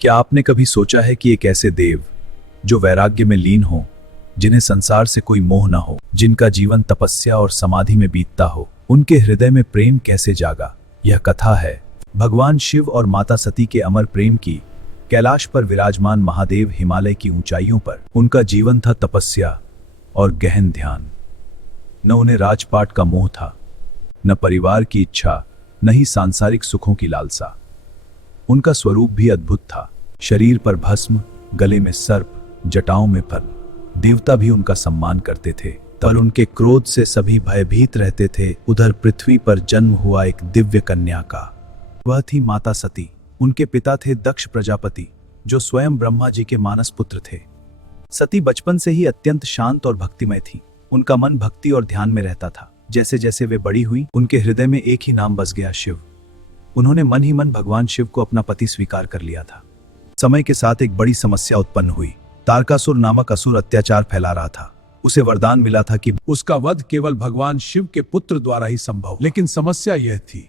क्या आपने कभी सोचा है कि एक ऐसे देव जो वैराग्य में लीन हो, जिन्हें संसार से कोई मोह न हो, जिनका जीवन तपस्या और समाधि में बीतता हो, उनके हृदय में प्रेम कैसे जागा? यह कथा है भगवान शिव और माता सती के अमर प्रेम की। कैलाश पर विराजमान महादेव हिमालय की ऊंचाइयों पर उनका जीवन था तपस्या और गहन ध्यान। न उन्हें राजपाट का मोह था, न परिवार की इच्छा, न ही सांसारिक सुखों की लालसा। उनका स्वरूप भी अद्भुत था। शरीर पर भस्म, गले में सर्प, जटाओं में फल। देवता भी उनका सम्मान करते थे, पर उनके क्रोध से सभी भयभीत रहते थे। उधर पृथ्वी पर जन्म हुआ एक दिव्य कन्या का, वह थी माता सती। उनके पिता थे दक्ष प्रजापति, जो स्वयं ब्रह्मा जी के मानस पुत्र थे। सती बचपन से ही अत्यंत शांत और भक्तिमय थी। उनका मन भक्ति और ध्यान में रहता था। जैसे जैसे वे बड़ी हुई, उनके हृदय में एक ही नाम बस गया, शिव। उन्होंने मन ही मन भगवान शिव को अपना पति स्वीकार कर लिया था। समय के साथ एक बड़ी समस्या उत्पन्न हुई। तारकासुर नामक असुर अत्याचार फैला रहा था। उसे वरदान मिला था कि उसका वध केवल भगवान शिव के पुत्र द्वारा ही संभव। लेकिन समस्या यह थी,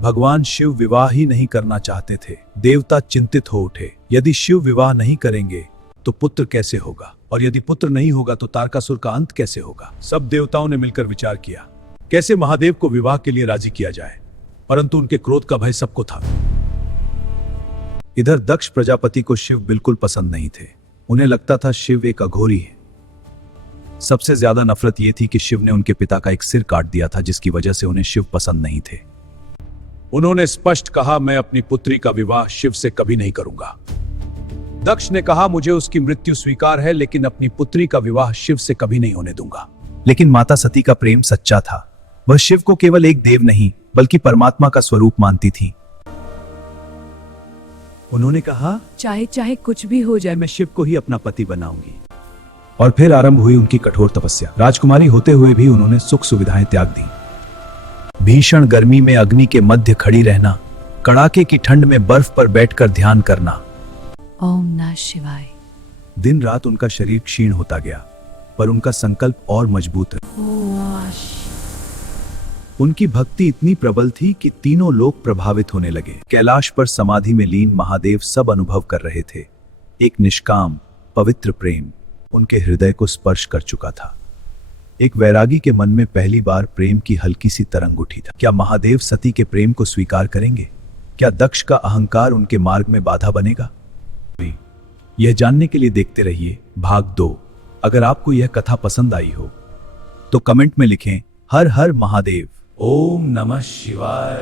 भगवान शिव विवाह ही नहीं करना चाहते थे। देवता चिंतित हो उठे। यदि शिव विवाह नहीं करेंगे तो पुत्र कैसे होगा, और यदि पुत्र नहीं होगा तो तारकासुर का अंत कैसे होगा? सब देवताओं ने मिलकर विचार किया कैसे महादेव को विवाह के लिए राजी किया जाए, परंतु उनके क्रोध का भय सबको था। इधर दक्ष प्रजापति को शिव बिल्कुल पसंद नहीं थे। उन्हें लगता था शिव एक अघोरी है। सबसे ज्यादा नफरत यह थी कि शिव ने उनके पिता का एक सिर काट दिया था, जिसकी वजह से उन्हें शिव पसंद नहीं थे। उन्होंने स्पष्ट कहा, मैं अपनी पुत्री का विवाह शिव से कभी नहीं करूंगा। दक्ष ने कहा, मुझे उसकी मृत्यु स्वीकार है, लेकिन अपनी पुत्री का विवाह शिव से कभी नहीं होने दूंगा। लेकिन माता सती का प्रेम सच्चा था। वह शिव को केवल एक देव नहीं बल्कि परमात्मा का स्वरूप मानती थी। उन्होंने कहा, चाहे चाहे कुछ भी हो जाए, मैं शिव को ही अपना पति बनाऊंगी। और फिर आरंभ हुई उनकी कठोर तपस्या। राजकुमारी होते हुए भी उन्होंने सुख सुविधाएं त्याग दी। भीषण गर्मी में अग्नि के मध्य खड़ी रहना, कड़ाके की ठंड में बर्फ पर बैठकर ध्यान करना। ओम नमः शिवाय। दिन रात उनका शरीर क्षीण होता गया, पर उनका संकल्प और मजबूत रहा। उनकी भक्ति इतनी प्रबल थी कि तीनों लोग प्रभावित होने लगे। कैलाश पर समाधि में लीन महादेव सब अनुभव कर रहे थे। एक निष्काम पवित्र प्रेम उनके हृदय को स्पर्श कर चुका था। एक वैरागी के मन में पहली बार प्रेम की हल्की सी तरंग उठी था। क्या महादेव सती के प्रेम को स्वीकार करेंगे? क्या दक्ष का अहंकार उनके मार्ग में बाधा बनेगा? यह जानने के लिए देखते रहिए भाग 2। अगर आपको यह कथा पसंद आई हो तो कमेंट में लिखें हर हर महादेव। ओम नमः शिवाय।